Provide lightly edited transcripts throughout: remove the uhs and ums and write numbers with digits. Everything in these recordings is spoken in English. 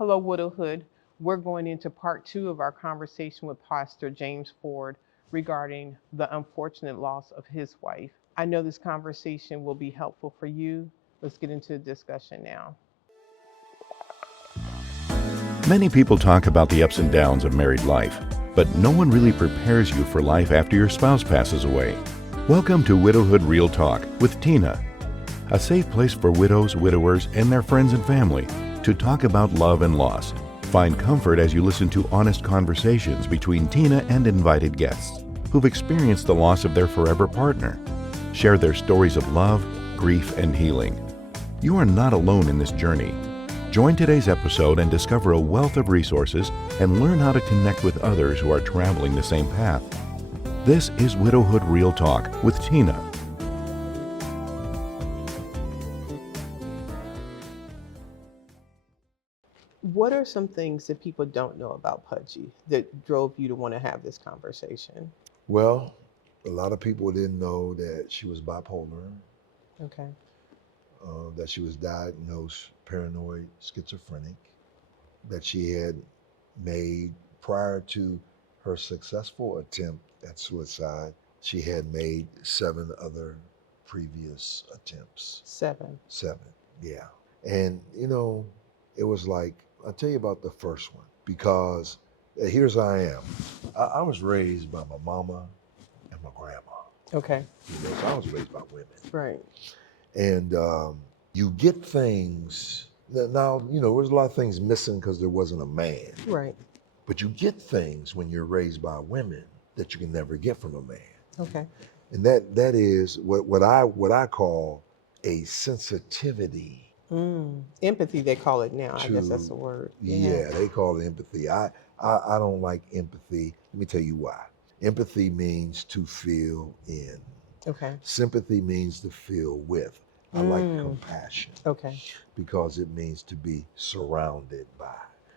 Hello, Widowhood. We're going into part two of our conversation with Pastor James Ford regarding the unfortunate loss of his wife. I know this conversation will be helpful for you. Let's get into the discussion now. Many people talk about the ups and downs of married life, but no one really prepares you for life after your spouse passes away. Welcome to Widowhood Real Talk with Tina, a safe place for widows, widowers, and their friends and family to talk about love and loss. Find comfort as you listen to honest conversations between Tina and invited guests who've experienced the loss of their forever partner. Share their stories of love, grief, and healing. You are not alone in this journey. Join today's episode and discover a wealth of resources and learn how to connect with others who are traveling the same path. This is Widowhood Real Talk with Tina. What are some things that people don't know about Pudgy that drove you to want to have this conversation? Well, a lot of people didn't know that she was bipolar, Okay. that she was diagnosed paranoid schizophrenic, that she had made prior to her successful attempt at suicide, she had made 7 other previous attempts. 7. 7, yeah. And, it was like, I'll tell you about the first one because here's I am. I was raised by my mama and my grandma. Okay. So I was raised by women. Right. And you get things, now, there's a lot of things missing because there wasn't a man. Right. But you get things when you're raised by women that you can never get from a man. Okay. And that is what I call a sensitivity. Empathy, they call it now. I guess that's the To word. Yeah, they call it empathy. I don't like empathy. Let me tell you why. Empathy means to feel in. Okay. Sympathy means to feel with. I like compassion Okay. because it means to be surrounded by.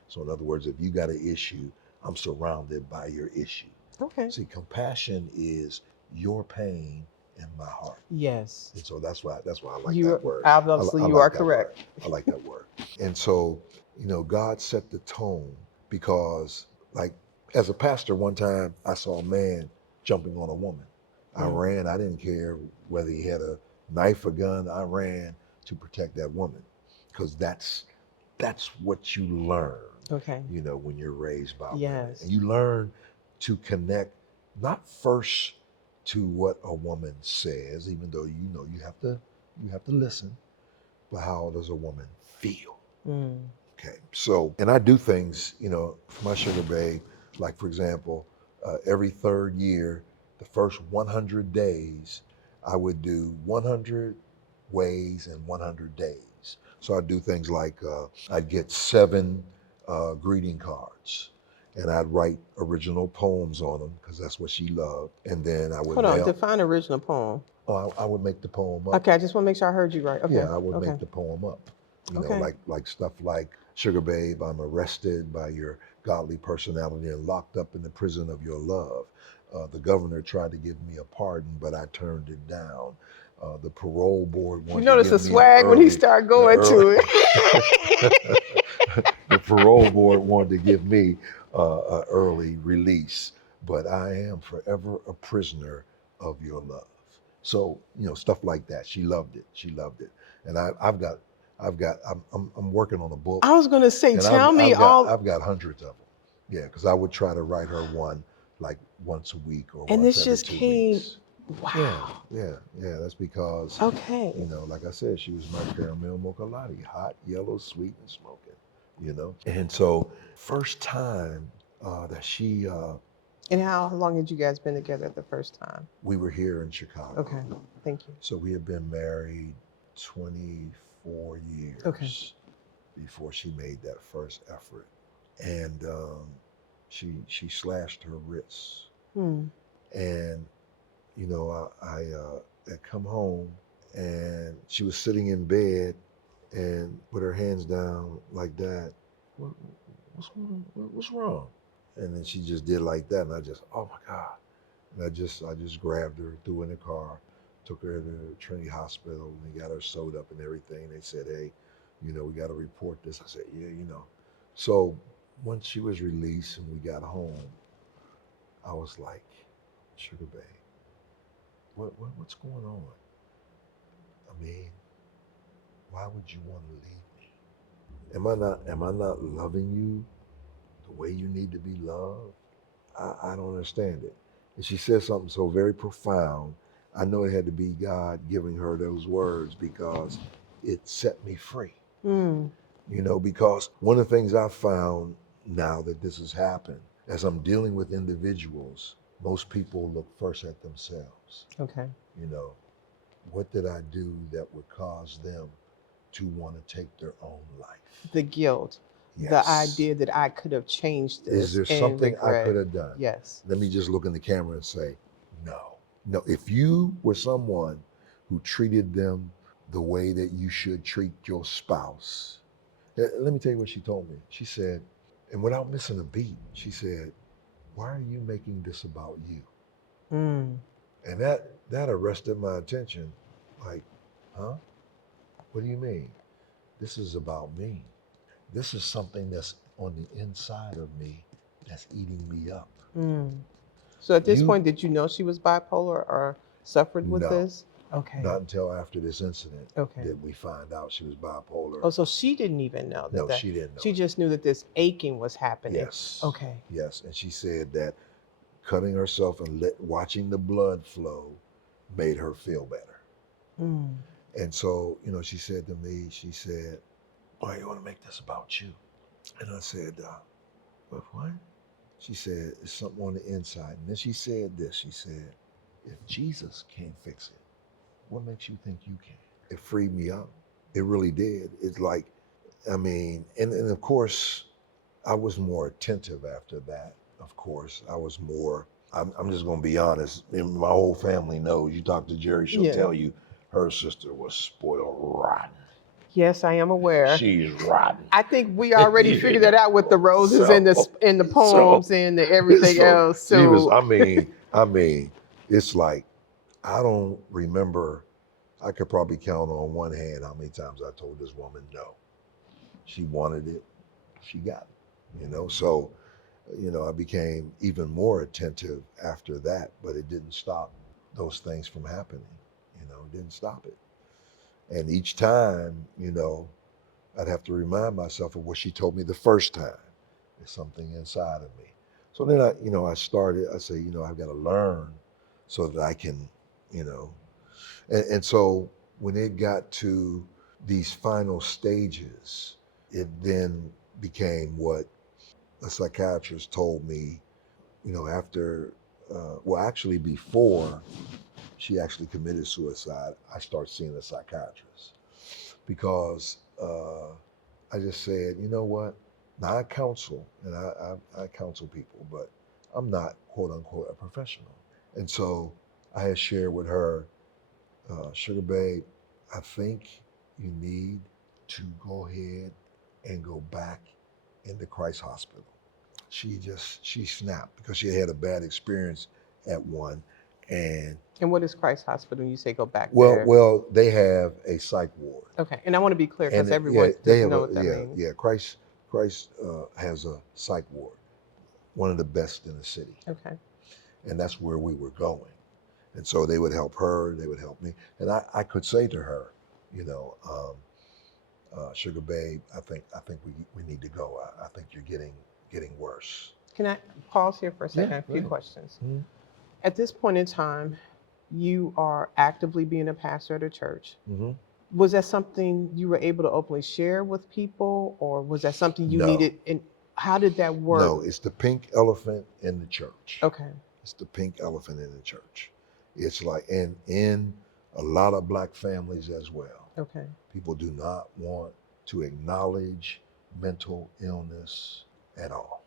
So in other words, if you got an issue, I'm surrounded by your issue. Okay. See, compassion is your pain in my heart. Yes. And so that's why I like You that word. obviously I you like are that correct. word. I like that word. And so, God set the tone because, like, as a pastor, one time I saw a man jumping on a woman. I ran. I didn't care whether he had a knife or gun. I ran to protect that woman because that's what you learn. Okay. When you're raised by women, Yes. and you learn to connect not first to what a woman says, even though you have to listen, but how does a woman feel? Okay, so, and I do things, for my sugar babe, like for example, every third year, the first 100 days, I would do 100 ways in 100 days. So I'd do things like I'd get 7 greeting cards and I'd write original poems on them because that's what she loved. And then I would Hold on. Define original poem. I would make the poem up. Okay. I just want to make sure I heard you right. Okay. Yeah, I would Okay. make the poem up. Okay. Like stuff like, Sugar Babe, I'm arrested by your godly personality and locked up in the prison of your love. The governor tried to give me a pardon, but I turned it down. The parole board You wanted notice to the give me an swag when he early, started an going early to it. the parole board wanted to give me an early release, but I am forever a prisoner of your love. So, stuff like that. She loved it. She loved it. And I'm working on a book, I was gonna say, and tell me all. I've got hundreds of them. Yeah, because I would try to write her one like once a week or And once this every just 2 came. weeks. Yeah, Wow. yeah. That's because, Okay. like I said, she was my caramel mocha latte, hot, yellow, sweet, and smoking. And so, first time that And how long had you guys been together the first time? we were here in Chicago. Okay. Thank you. So we had been married 24 years Okay. before she made that first effort. And she slashed her wrists. And, I had come home and she was sitting in bed and with her hands down like that. What's wrong? What's wrong? And then she just did like that, and I just, oh my God! And I just grabbed her, threw her in the car, took her to Trinity Hospital, and they got her sewed up and everything. They said, hey, we got to report this. I said, yeah, So once she was released and we got home, I was like, Sugar Babe, what's going on? I mean, why would you want to leave me? Am I not loving you the way you need to be loved? I don't understand it. And she said something so very profound. I know it had to be God giving her those words because it set me free. Mm. You know, because one of the things I found now that this has happened, as I'm dealing with individuals, most people look first at themselves. Okay. You know, what did I do that would cause them to want to take their own life? The guilt, Yes. the idea that I could have changed this. Is there and something I regret. could have done? Yes. Let me just look in the camera and say, no. No, if you were someone who treated them the way that you should treat your spouse, let me tell you what she told me. She said, and without missing a beat, she said, why are you making this about you? Mm. And that arrested my attention. Like, huh? What do you mean? This is about me. This is something that's on the inside of me that's eating me up. Mm. So at this point, did you know she was bipolar or suffered with this? Okay. Not until after this incident Okay. did we find out she was bipolar. Oh, so she didn't even know that? No, she didn't know. She just knew that this aching was happening. Yes. Okay. Yes, and she said that cutting herself and watching the blood flow made her feel better. Mm. And so, you know, she said to me, she said, why you want to make this about you? And I said, what? She said, it's something on the inside. And then she said this, she said, if Jesus can't fix it, what makes you think you can? It freed me up. It really did. It's like, I mean, and of course, I was more attentive after that. Of course, I was more, I'm just going to be honest. And my whole family knows. You talk to Jerry, she'll tell you her sister was spoiled rotten. Yes, I am aware. She's rotten. I think we already figured that out with the roses and the poems and the everything else. So she was, I mean, it's like, I don't remember, I could probably count on one hand how many times I told this woman no. She wanted it, she got it, you know? So, you know, I became even more attentive after that, but it didn't stop those things from happening, you know, it didn't stop it. And each time, you know, I'd have to remind myself of what she told me the first time. There's something inside of me. So then I say, you know, I've got to learn so that I can, you know, and so when it got to these final stages, it then became what a psychiatrist told me, you know, after, actually before she actually committed suicide, I started seeing a psychiatrist because I just said, you know what? Now I counsel, and I counsel people, but I'm not, quote unquote, a professional. And so I had shared with her, Sugar Babe, I think you need to go ahead and go back into Christ Hospital. She snapped because she had a bad experience at one. And what is Christ Hospital when you say go back there? Well, they have a psych ward. Okay, and I want to be clear because everyone doesn't know what that means. Yeah, Christ has a psych ward, one of the best in the city. Okay. And that's where we were going. And so they would help her, they would help me. And I could say to her, you know, Sugar Babe, I think we need to go. I think you're getting worse. Can I pause here for a second? Yeah, A few questions. Mm-hmm. At this point in time, you are actively being a pastor at a church. Mm-hmm. Was that something you were able to openly share with people, or was that something you needed? And how did that work? No, it's the pink elephant in the church. Okay. It's the pink elephant in the church. It's like, and in a lot of Black families as well. Okay. People do not want to acknowledge mental illness at all.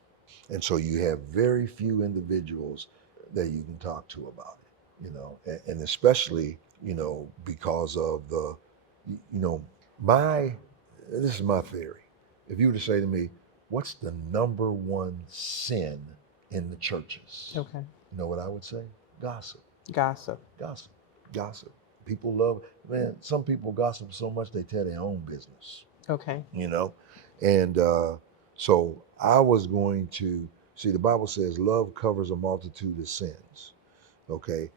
And so you have very few individuals that you can talk to about it, you know, and especially, you know, because of the, you know, this is my theory. If you were to say to me, what's the number one sin in the churches? Okay. You know what I would say? Gossip. Gossip. Gossip. Gossip. People love, man, some people gossip so much they tell their own business. Okay. You know? And So I was going to see, the Bible says love covers a multitude of sins. Okay.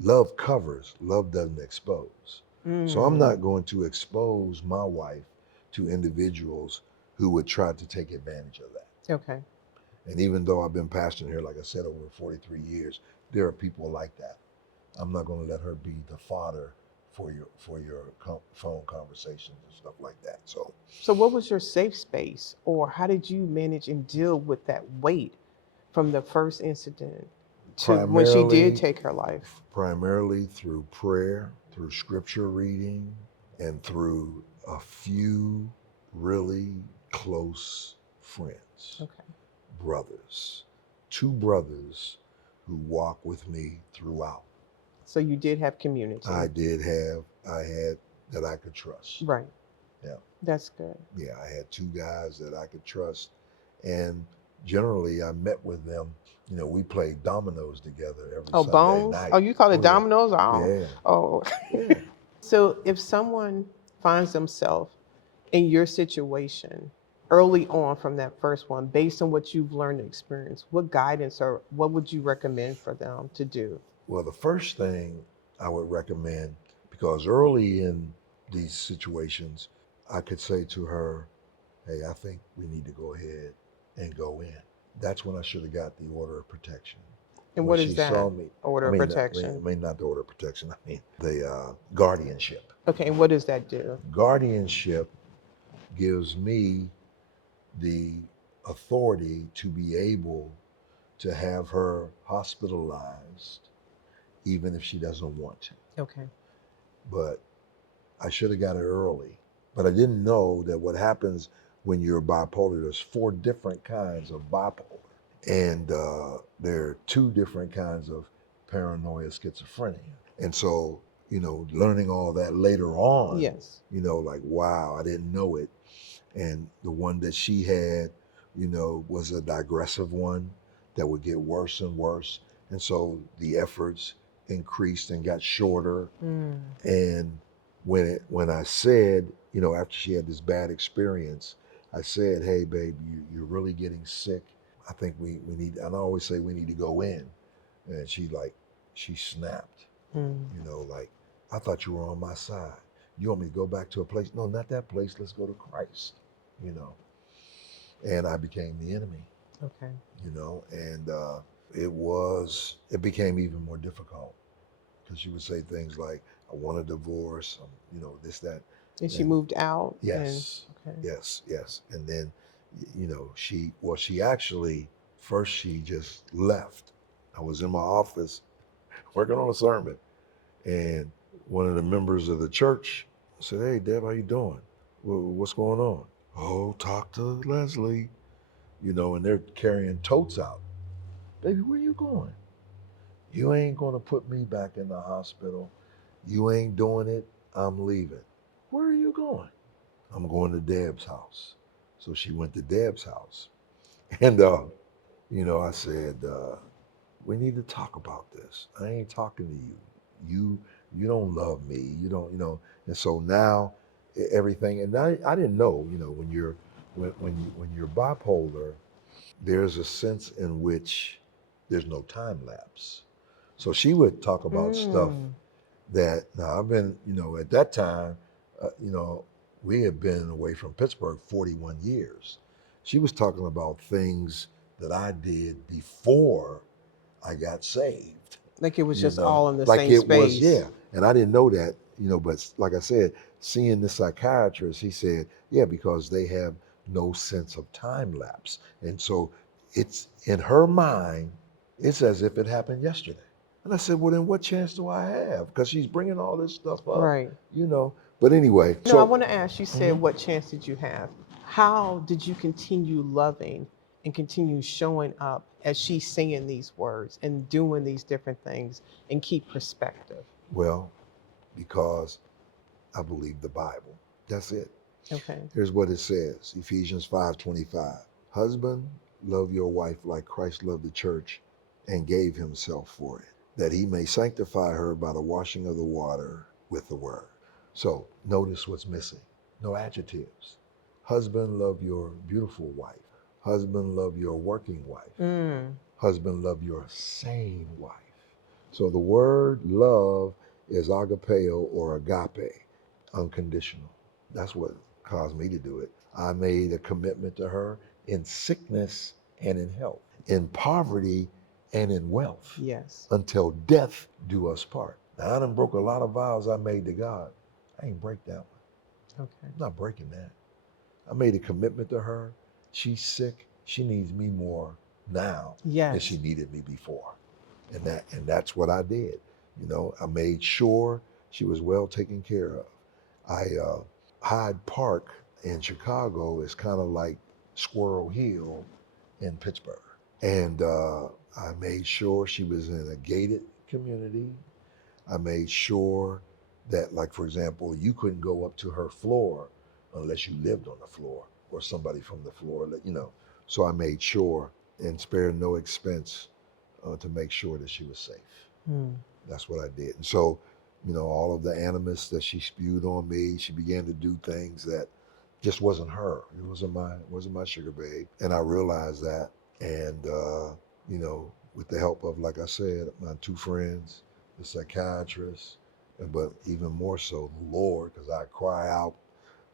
Love covers, love doesn't expose. So I'm Mm. not going to expose my wife to individuals who would try to take advantage of that. Okay. And even though I've been pastoring here, like I said, over 43 years, there are people like that. I'm not going to let her be the fodder for your phone conversations and stuff like that. So what was your safe space, or how did you manage and deal with that weight from the first incident to when she did primarily, take her life? primarily through prayer, through scripture reading, and through a few really close friends, Okay. brothers, two brothers who walk with me throughout. So you did have community. I had that I could trust. Right. Yeah. That's good. Yeah, I had two guys that I could trust. And generally I met with them. You know, we played dominoes together every Oh, Sunday bones? night. Oh, you call it Oh yeah. dominoes? Oh, Yeah. oh. Yeah. So if someone finds themselves in your situation early on from that first one, based on what you've learned and experienced, what guidance or what would you recommend for them to do? Well, the first thing I would recommend, because early in these situations, I could say to her, hey, I think we need to go ahead and go in. That's when I should have got the order of protection. And When what is she that? saw me, Order I of mean, protection. not the order of protection, I mean the guardianship. Okay, and what does that do? Guardianship gives me the authority to be able to have her hospitalized, even if she doesn't want to. Okay. But I should have got it early. But I didn't know that what happens when you're bipolar, there's 4 different kinds of bipolar. And there are 2 different kinds of paranoia schizophrenia. And so, you know, learning all that later on, Yes. you know, like, wow, I didn't know it. And the one that she had, you know, was a digressive one that would get worse and worse. And so the efforts increased and got shorter. Mm. And when I said, you know, after she had this bad experience, I said, hey, babe, you're really getting sick. I think we need, and I always say we need to go in. And she snapped, Mm. you know, like, I thought you were on my side. You want me to go back to a place? No, not that place. Let's go to Christ, you know. And I became the enemy, Okay. you know, and it became even more difficult because she would say things like, I want a divorce, you know, this, that. And she And moved out? yes, And, okay. yes. And then, you know, she actually, first she just left. I was in my office working on a sermon, and one of the members of the church said, hey, Deb, how you doing? Well, what's going on? Oh, talk to Leslie, you know, and they're carrying totes out. Baby, where you going? You ain't gonna put me back in the hospital. You ain't doing it. I'm leaving. Where are you going? I'm going to Deb's house. So she went to Deb's house. And, you know, I said, we need to talk about this. I ain't talking to you. You don't love me. You don't, you know. And so now everything, and I didn't know, you know, when you're bipolar, there's a sense in which there's no time lapse. So she would talk about stuff Mm. that, now I've been, you know, at that time, you know, we had been away from Pittsburgh 41 years. She was talking about things that I did before I got saved, Like it was you just know, all in the like same it was, space. yeah. And I didn't know that, you know, but like I said, seeing the psychiatrist, he said, yeah, because they have no sense of time lapse. And so it's in her mind, it's as if it happened yesterday. And I said, well, then what chance do I have? Because she's bringing all this stuff up, Right. you know. But anyway, No, I so want to ask, you said, what chance did you have? How did you continue loving and continue showing up as she's saying these words and doing these different things and keep perspective? well, because I believe the Bible. That's it. Okay. Here's what it says, Ephesians 5:25. Husband, love your wife like Christ loved the church and gave himself for it, that he may sanctify her by the washing of the water with the word. So notice what's missing. No adjectives. Husband, love your beautiful wife. Husband, love your working wife. Mm. Husband, love your sane wife. So the word love is agapeo or agape, unconditional. That's what caused me to do it. I made a commitment to her in sickness and in health, in poverty and in wealth, Yes. until death do us part. Now, I done broke a lot of vows I made to God. I ain't break that one. Okay. I'm not breaking that. I made a commitment to her. She's sick. She needs me more now than Yes. she needed me before. And that's what I did. You know, I made sure she was well taken care of. Hyde Park in Chicago is kind of like Squirrel Hill in Pittsburgh. And I made sure she was in a gated community. I made sure that, like, for example, you couldn't go up to her floor unless you lived on the floor or somebody from the floor, you know. So I made sure and spared no expense to make sure that she was safe. Mm. That's what I did. And so, you know, all of the animus that she spewed on me, she began to do things that just wasn't her. It wasn't my sugar babe. And I realized that. And, you know, with the help of, like I said, my two friends, the psychiatrist, but even more so the Lord, because I cry out,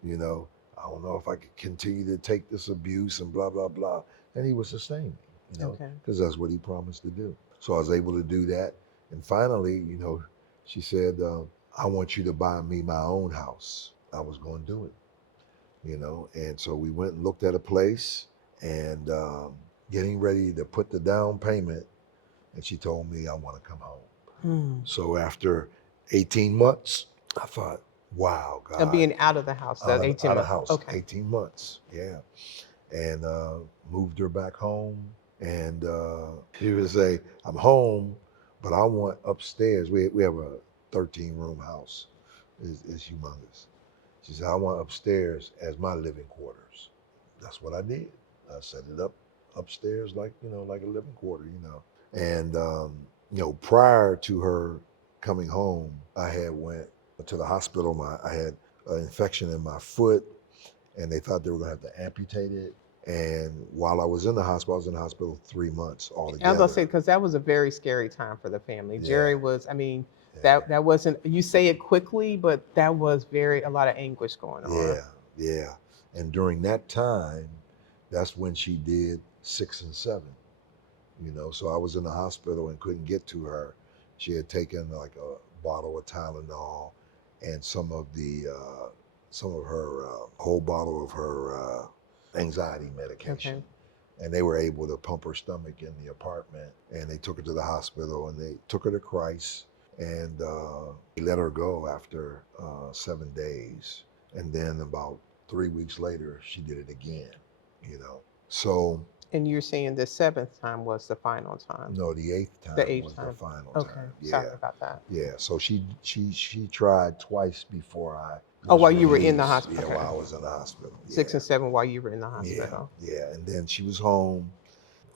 you know, I don't know if I could continue to take this abuse and blah, blah, blah. And he would sustain me, you know, because that's what he promised to do. So I was able to do that. And finally, you know, she said, I want you to buy me my own house. I was going to do it, you know. And so we went and looked at a place and getting ready to put the down payment. And she told me, I want to come home. Mm. So after 18 months, I thought, wow, God. Of being out of the house, that 18 out months. of house, Okay. 18 months, yeah. And moved her back home. And she would say, I'm home, but I want upstairs. We have a 13-room house. It's humongous. She said, I want upstairs as my living quarters. That's what I did. I set it up upstairs like, you know, like a living quarter, you know. And, you know, prior to her coming home, I had went to the hospital. I had an infection in my foot, and they thought they were going to have to amputate it. And while I was in the hospital, I was in the hospital 3 months altogether. As I said, because that was a very scary time for the family. Yeah. Jerry was, I mean, that wasn't, you say it quickly, but that was a lot of anguish going on. Yeah. And during that time, that's when she did 6 and 7. You know, so I was in the hospital and couldn't get to her. She had taken like a bottle of Tylenol and some of her whole bottle of her anxiety medication. Okay. And they were able to pump her stomach in the apartment, and they took her to the hospital, and they took her to Christ, and they let her go after 7 days. And then about 3 weeks later, she did it again, you know. So. And you're saying the 7th time was the final time? No, the 8th time was the final time. Okay, sorry about that. Yeah, so she tried twice before I. While you were in the hospital? Yeah, while I was in the hospital. 6 and 7 while you were in the hospital? Yeah, and then she was home.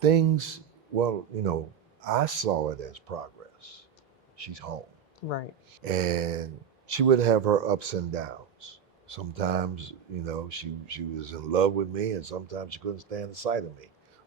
Things, well, you know, I saw it as progress. She's home. Right. And she would have her ups and downs. Sometimes, you know, she was in love with me, and sometimes she couldn't stand the sight of me.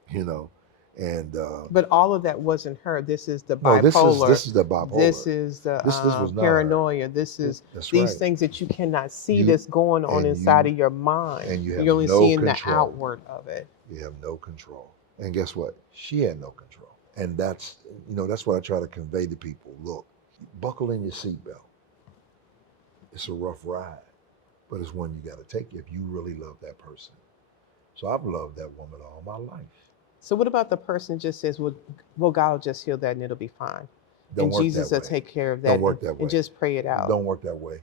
You know, and but all of that wasn't her. This is the bipolar. No, this is the bipolar. This is the this was paranoia. This is these things that you cannot see that's going on inside of your mind. And you have You're only no seeing control. the outward of it. You have no control. And guess what? She had no control. And that's, you know, that's what I try to convey to people. Look, buckle in your seatbelt. It's a rough ride, but it's one you got to take if you really love that person. So I've loved that woman all my life. So what about the person just says, well, God will just heal that and it'll be fine. Don't and Jesus will take care of that. Don't work that way. And just pray it out. Don't work that way.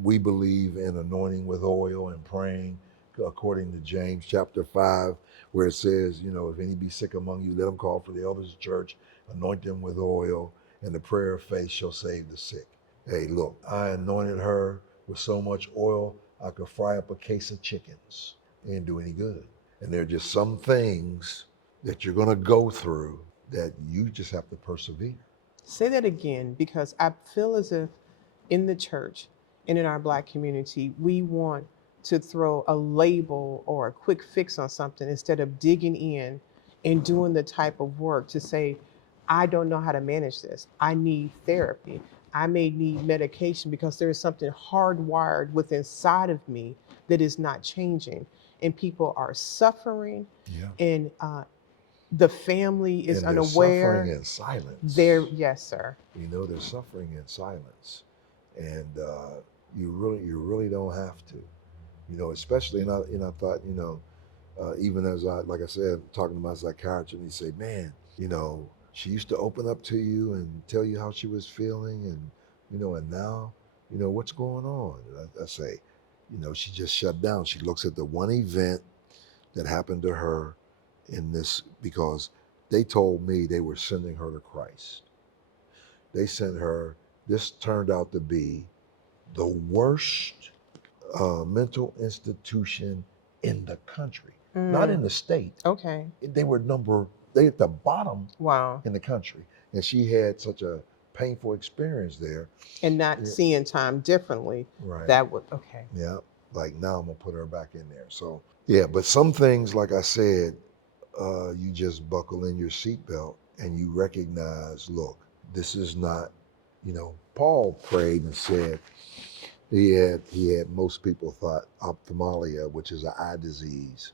We believe in anointing with oil and praying according to James chapter 5, where it says, you know, if any be sick among you, let them call for the elders of the church, anoint them with oil, and the prayer of faith shall save the sick. Hey, look, I anointed her with so much oil, I could fry up a case of chickens. It didn't do any good. And there are just some things that you're going to go through that you just have to persevere. Say that again, because I feel as if in the church and in our Black community, we want to throw a label or a quick fix on something instead of digging in and doing the type of work to say, I don't know how to manage this. I need therapy. I may need medication because there is something hardwired within inside of me that is not changing. And people are suffering, Yeah. and the family is And they're suffering unaware. in silence. Yes, sir. You know, they're suffering in silence, and you really don't have to. You know, especially, and I thought, you know, even as like I said, talking to my psychiatrist, and he said, man, you know, she used to open up to you and tell you how she was feeling, and you know, and now, you know, what's going on? And I say, you know, she just shut down. She looks at the one event that happened to her in this, because they told me they were sending her to Christ. They sent her, this turned out to be the worst mental institution in the country, not in the state. Okay. They at the bottom Wow. in the country. And she had such a painful experience there. And not Yeah. seeing time differently. Right. That would, okay. Yeah. Like now I'm gonna put her back in there. So yeah, but some things, like I said, you just buckle in your seatbelt and you recognize, look, this is not, you know, Paul prayed and said he had most people thought ophthalmia, which is an eye disease.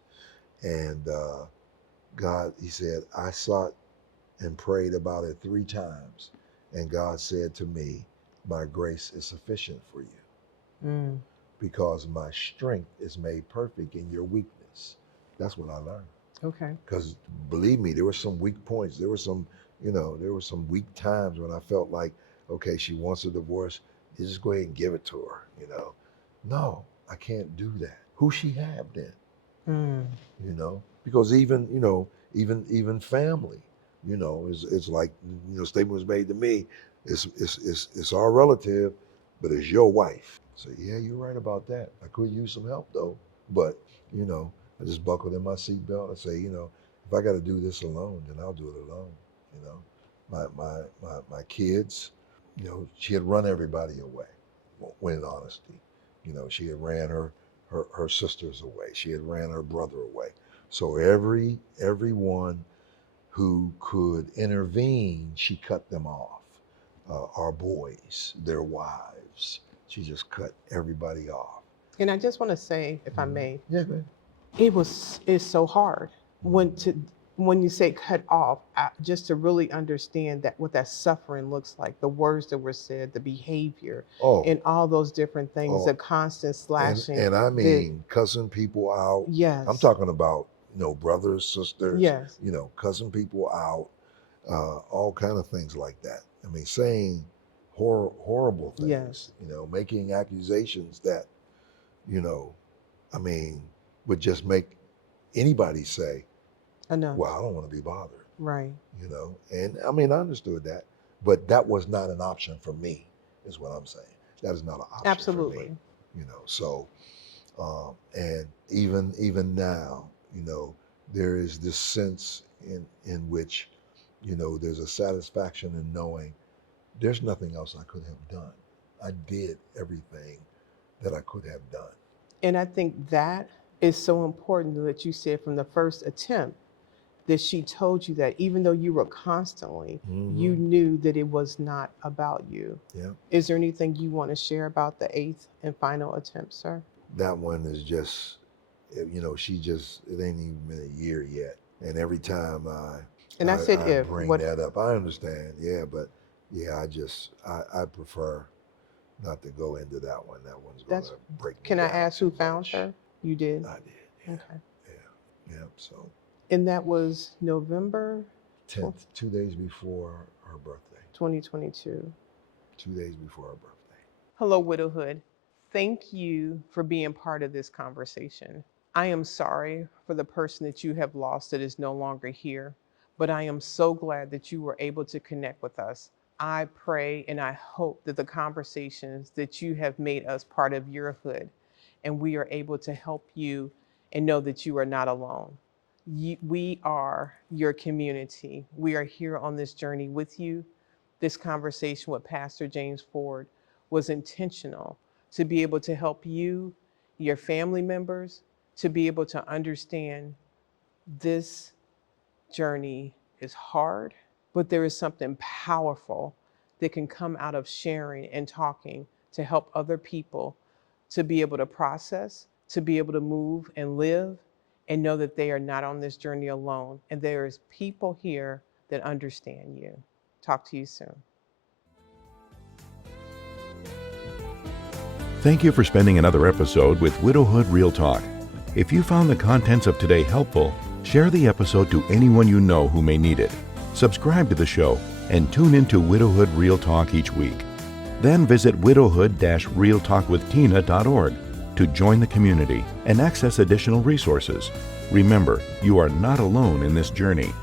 And God, he said, I sought and prayed about it 3 times. And God said to me, my grace is sufficient for you because my strength is made perfect in your weakness. That's what I learned. Okay. Because believe me, there were some weak points. There were some, you know, there were some weak times when I felt like, okay, she wants a divorce. You just go ahead and give it to her, you know. No, I can't do that. Who she have then? You know, because even, you know, even family, you know, it's like, you know, statement was made to me, it's our relative, but it's your wife. So yeah, you're right about that. I could use some help though, but you know, I just buckled in my seatbelt. I say, you know, if I got to do this alone, then I'll do it alone. You know, my kids, you know, she had run everybody away. When in honesty, you know, she had ran her sisters away. She had ran her brother away. So everyone who could intervene, she cut them off. Our boys, their wives, she just cut everybody off. And I just want to say, if I may, Yeah, go ahead. it's so hard when you say cut off, just to really understand that what that suffering looks like, the words that were said, the behavior, Oh, and all those different things, Oh, the constant slashing. and I mean cussing people out. Yes. I'm talking about, you know, brothers, sisters, Yes. you know, cussing people out, all kind of things like that. I mean, saying horrible things, Yes. you know, making accusations that, you know, I mean, would just make anybody say, Enough. well, I don't want to be bothered, Right. you know. And I mean, I understood that, but that was not an option for me, is what I'm saying. That is not an option Absolutely. for me, you know. So, and even now, you know, there is this sense in which, you know, there's a satisfaction in knowing there's nothing else I could have done. I did everything that I could have done. And I think that is so important that you said from the first attempt that she told you that even though you were constantly, you knew that it was not about you. Yeah. Is there anything you want to share about the 8th and final attempt, sir? That one is just, you know, it ain't even been a year yet. And every time I bring that up, I understand, yeah, but yeah, I prefer not to go into that one. That one's going to break me Can I down ask too who found much. her? You did? I did, yeah. Okay. Yeah, so. And that was November 10th, 2 days before her birthday. 2022. 2 days before her birthday. Hello, Widowhood. Thank you for being part of this conversation. I am sorry for the person that you have lost that is no longer here, but I am so glad that you were able to connect with us. I pray and I hope that the conversations that you have made us part of your hood, and we are able to help you and know that you are not alone. We are your community. We are here on this journey with you. This conversation with Pastor James Ford was intentional to be able to help you your family members to be able to understand this journey is hard, but there is something powerful that can come out of sharing and talking to help other people to be able to process, to be able to move and live and know that they are not on this journey alone. And there is people here that understand you. Talk to you soon. Thank you for spending another episode with Widowhood Real Talk. If you found the contents of today helpful, share the episode to anyone you know who may need it. Subscribe to the show and tune into Widowhood Real Talk each week. Then visit widowhood-realtalkwithtina.org to join the community and access additional resources. Remember, you are not alone in this journey.